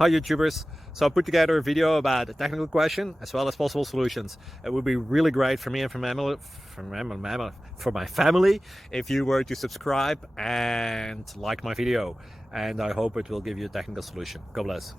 Hi YouTubers! So I put together a video about a technical question as well as possible solutions. It would be really great for me and for my family if you were to subscribe and like my video, and I hope it will give you a technical solution. God bless.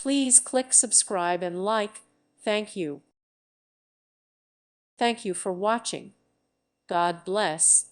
Please click subscribe and like. Thank you. Thank you for watching. God bless.